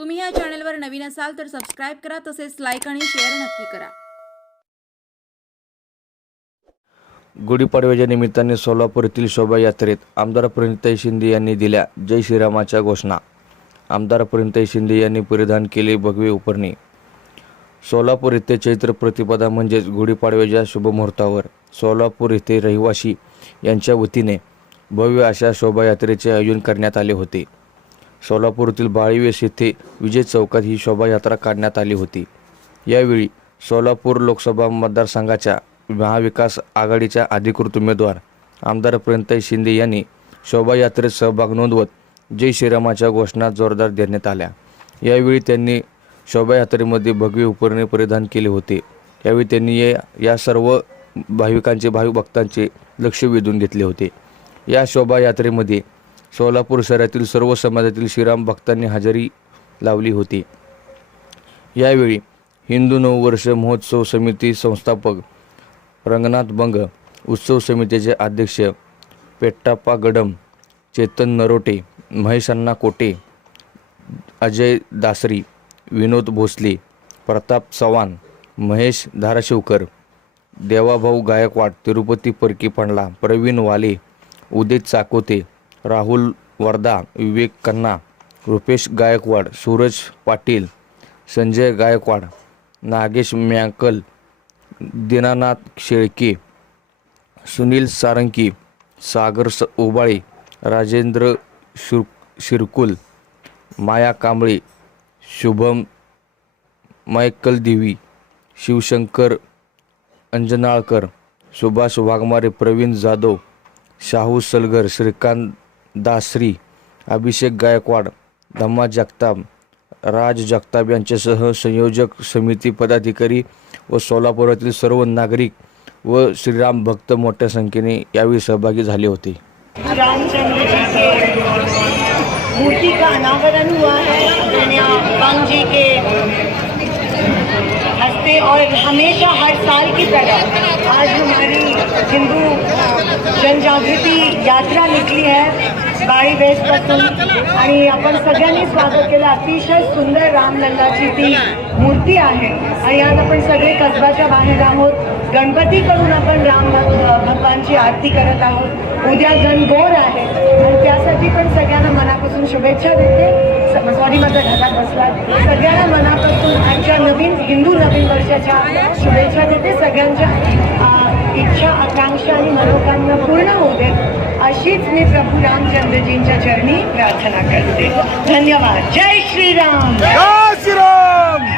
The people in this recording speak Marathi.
तुम्ही या चॅनलवर नवीन असाल तर सबस्क्राईब करा तसेच लाईक आणि शेअर नक्की करा. गुढीपाडव्याच्या निमित्ताने सोलापूर येथील शोभायात्रेत आमदार प्रणिताई शिंदे यांनी दिल्या जय श्रीरामाच्या घोषणा. आमदार प्रणिताई शिंदे यांनी परिधान केले भगवे उपरणी. सोलापूर येथे चैत्र प्रतिपदा म्हणजेच गुढीपाडव्याच्या शुभमुहूर्तावर सोलापूर येथे रहिवासी यांच्या वतीने भव्य अशा शोभायात्रेचे आयोजन करण्यात आले होते. सोलापूरातील बाळीवेस येथे विजय चौकात ही शोभायात्रा काढण्यात आली होती. यावेळी सोलापूर लोकसभा मतदारसंघाच्या महाविकास आघाडीच्या अधिकृत उमेदवार आमदार प्रणताई शिंदे यांनी शोभायात्रेत सहभाग नोंदवत जय श्रीरामाच्या घोषणा जोरदार देण्यात आल्या. यावेळी त्यांनी शोभायात्रेमध्ये भगवी उपरणे परिधान केले होते. यावेळी त्यांनी या या सर्व भाविकांचे भाविक भक्तांचे लक्ष वेधून घेतले होते. या शोभायात्रेमध्ये सोलापूर शहरातील सर्व समाजातील श्रीराम भक्तांनी हजेरी लावली होती. यावेळी हिंदू नववर्ष महोत्सव समिती संस्थापक रंगनाथ बंग उत्सव समितीचे अध्यक्ष पेट्टाप्पा गडम चेतन नरोटे महेश अण्णा कोटे अजय दासरी विनोद भोसले प्रताप चव्हाण महेश धाराशिवकर देवाभाऊ गायकवाड तिरुपती परकी पंडला प्रवीण वाले उदित चाकोते राहुल वर्धा विवेक कन्ना रुपेश गायकवाड सूरज पाटील संजय गायकवाड नागेश म्यांकल दीनानाथ शेळके सुनील सारंकी सागर स ओबाळे राजेंद्र शिर शिरकुल माया कांबळे शुभम मायकल देवी शिवशंकर अंजनाळकर सुभाष वाघमारे प्रवीण जाधव शाहू सलगर श्रीकांत दासरी अभिषेक गायकवाड धम्मा जगताप राज जगताप यांच्यासह संयोजक समिती पदाधिकारी व सोलापुरातील सर्व नागरिक व श्रीराम भक्त मोठ्या संख्येने यावेळी सहभागी झाले होते. मूर्ति का अनावरण हुआ है. जी के हस्ते और हमेशा हर साल की तरह आज हमारी हिंदू जनजागृती यात्रा निघली आहे. बाळी वेसपासून आणि आपण सगळ्यांनी स्वागत केलं. अतिशय सुंदर रामलल्लाची ती मूर्ती आहे. आणि आज आपण सगळे कसबाच्या बाहेर आहोत. गणपतीकडून आपण राम भगवानची आरती करत आहोत. उद्या जनगोर आहे. आणि त्यासाठी पण सगळ्यांना मनापासून शुभेच्छा देते. सॉरी माझा घरात बसला सगळ्यांना मनापासून आजच्या नवीन हिंदू नवीन वर्षाच्या शुभेच्छा देते. सगळ्यांच्या आशा आणि मनोकामना पूर्ण होऊ देत अशीच मी प्रभू रामचंद्रजींच्या चरणी प्रार्थना करते. धन्यवाद. जय श्रीराम. जय श्रीराम!